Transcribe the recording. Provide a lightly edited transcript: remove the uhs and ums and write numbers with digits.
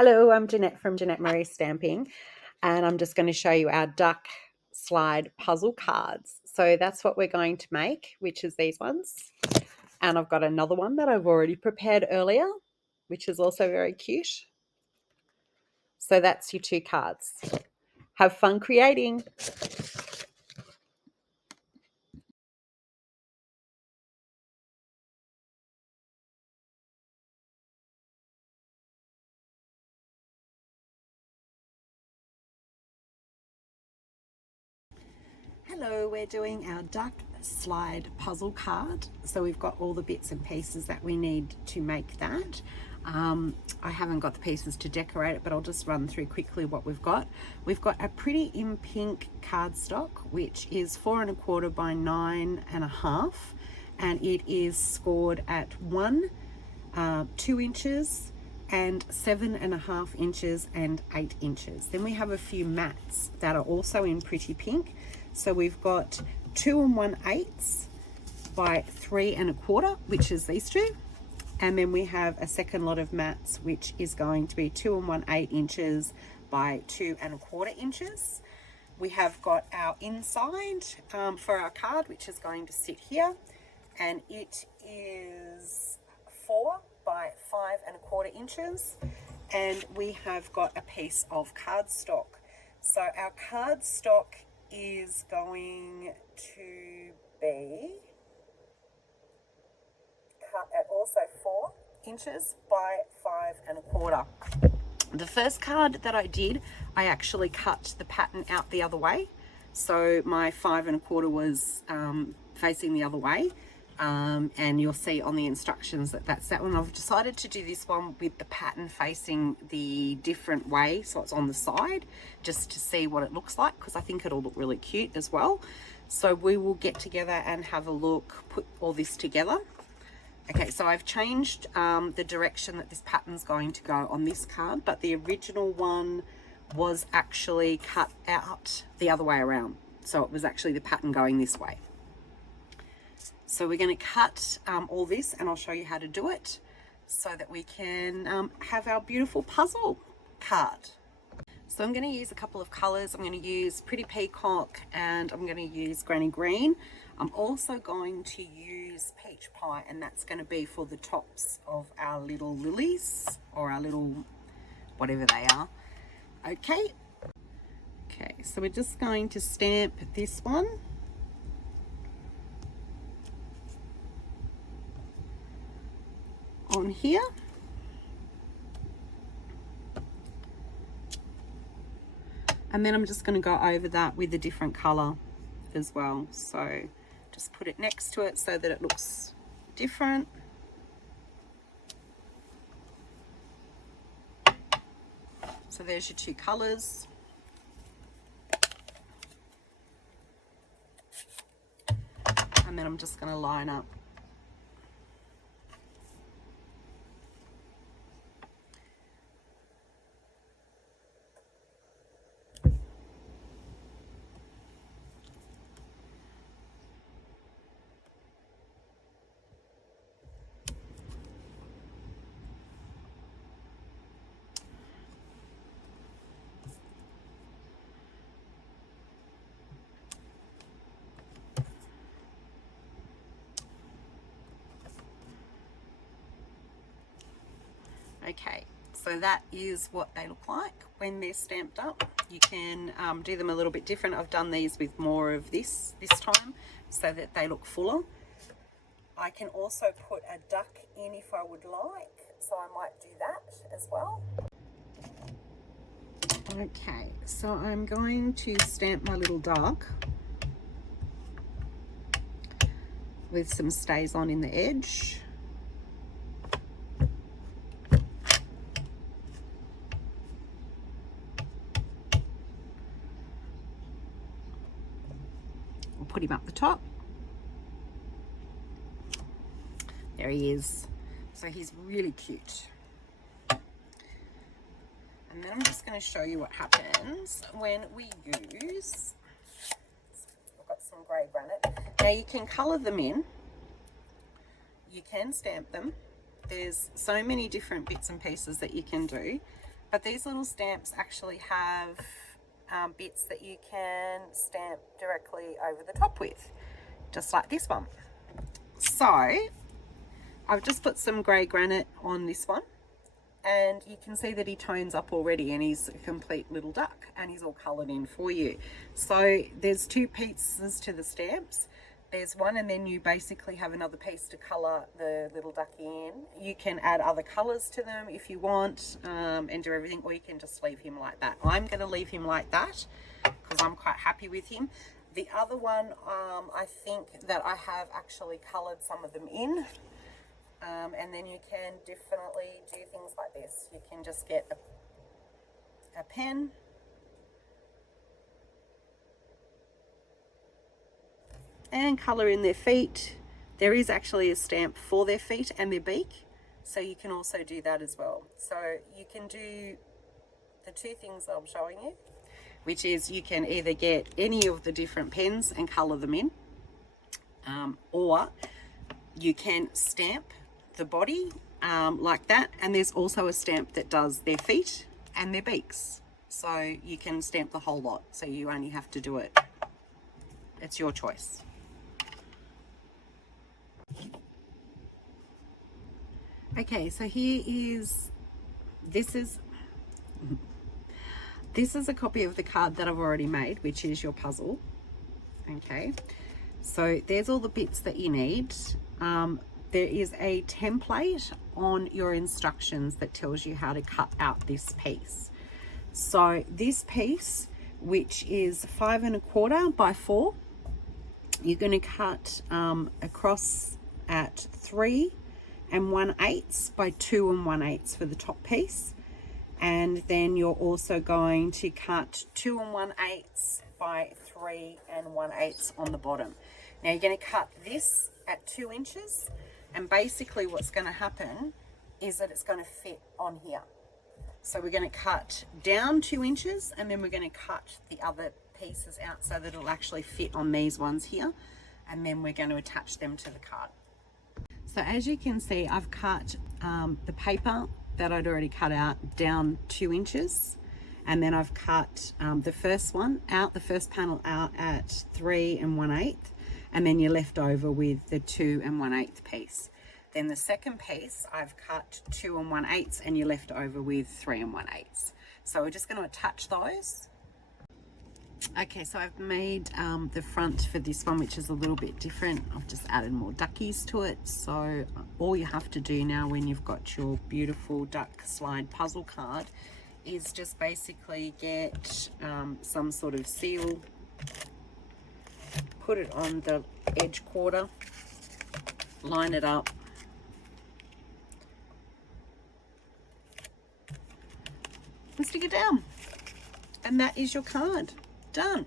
Hello, I'm Jeanette from Jeanette-Marie Stamping, and I'm just going to show you our duck slide puzzle cards. So that's what we're going to make, which is these ones. And I've got another one that I've already prepared earlier, which is also very cute. So that's your two cards. Have fun creating. Hello, we're doing our duck slide puzzle card. So we've got all the bits and pieces that we need to make that. I haven't got the pieces to decorate it, but I'll just run through quickly what we've got. We've got a Pretty in Pink cardstock, which is 4 1/4 by 9 1/2, and it is scored at 2 inches and 7 1/2 inches and 8 inches. Then we have a few mats that are also in Pretty Pink. So we've got 2 1/8 by 3 1/4, which is these two. And then we have a second lot of mats, which is going to be 2 1/8 inches by 2 1/4 inches. We have got our inside for our card, which is going to sit here. And it is 4 by 5 1/4 inches. And we have got a piece of cardstock. So our cardstock is going to be cut at also 4 inches by 5 1/4. The first card that I did, I actually cut the pattern out the other way. So my 5 1/4 was facing the other way. And you'll see on the instructions that that's that one. I've decided to do this one with the pattern facing the different way, so it's on the side, just to see what it looks like, because I think it'll look really cute as well. So we will get together and have a look, put all this together. Okay, so I've changed the direction that this pattern's going to go on this card, but the original one was actually cut out the other way around. So it was actually the pattern going this way. So we're going to cut all this, and I'll show you how to do it so that we can have our beautiful puzzle card. So I'm going to use a couple of colors. I'm going to use Pretty Peacock and I'm going to use Granny Green. I'm also going to use Peach Pie, and that's going to be for the tops of our little lilies, or our little whatever they are. Okay, so we're just going to stamp this one. On here, and then I'm just going to go over that with a different color as well. So just put it next to it so that it looks different. So there's your two colors. And then I'm just going to line up . Okay, so that is what they look like when they're stamped up. You can do them a little bit different. I've done these with more of this time so that they look fuller. I can also put a duck in if I would like, so I might do that as well. Okay, so I'm going to stamp my little duck with some stays on in the edge. Put him up the top. There he is. So he's really cute. And then I'm just going to show you what happens when we use, I've got some grey granite. Now you can colour them in. You can stamp them. There's so many different bits and pieces that you can do. But these little stamps actually have bits that you can stamp directly over the top with, just like this one. So I've just put some grey granite on this one, and you can see that he tones up already, and he's a complete little duck, and he's all coloured in for you. So there's 2 pieces to the stamps. There's one, and then you basically have another piece to colour the little ducky in. You can add other colours to them if you want, and do everything, or you can just leave him like that. I'm going to leave him like that because I'm quite happy with him. The other one, I think that I have actually coloured some of them in, and then you can definitely do things like this. You can just get a pen, and colour in their feet. There is actually a stamp for their feet and their beak, so you can also do that as well. So you can do the 2 things that I'm showing you, which is you can either get any of the different pens and colour them in, or you can stamp the body like that, and there's also a stamp that does their feet and their beaks. So you can stamp the whole lot, so you only have to do it. It's your choice. Okay, so this is a copy of the card that I've already made, which is your puzzle. Okay, so there's all the bits that you need. There is a template on your instructions that tells you how to cut out this piece. So this piece, which is 5 1/4 by 4, you're going to cut across at 3 1/8 by 2 1/8 for the top piece, and then you're also going to cut 2 1/8 by 3 1/8 on the bottom. Now you're going to cut this at 2 inches, and basically what's going to happen is that it's going to fit on here. So we're going to cut down 2 inches, and then we're going to cut the other pieces out so that it'll actually fit on these ones here, and then we're going to attach them to the card. So as you can see, I've cut the paper that I'd already cut out down 2 inches, and then I've cut the first one out, the first panel out at 3 1/8, and then you're left over with the 2 1/8 piece. Then the second piece I've cut 2 1/8, and you're left over with 3 1/8. So we're just going to attach those. Okay, so I've made the front for this one, which is a little bit different. I've just added more duckies to it. So all you have to do now when you've got your beautiful duck slide puzzle card is just basically get some sort of seal, put it on the edge quarter, line it up, and stick it down. And that is your card. Done.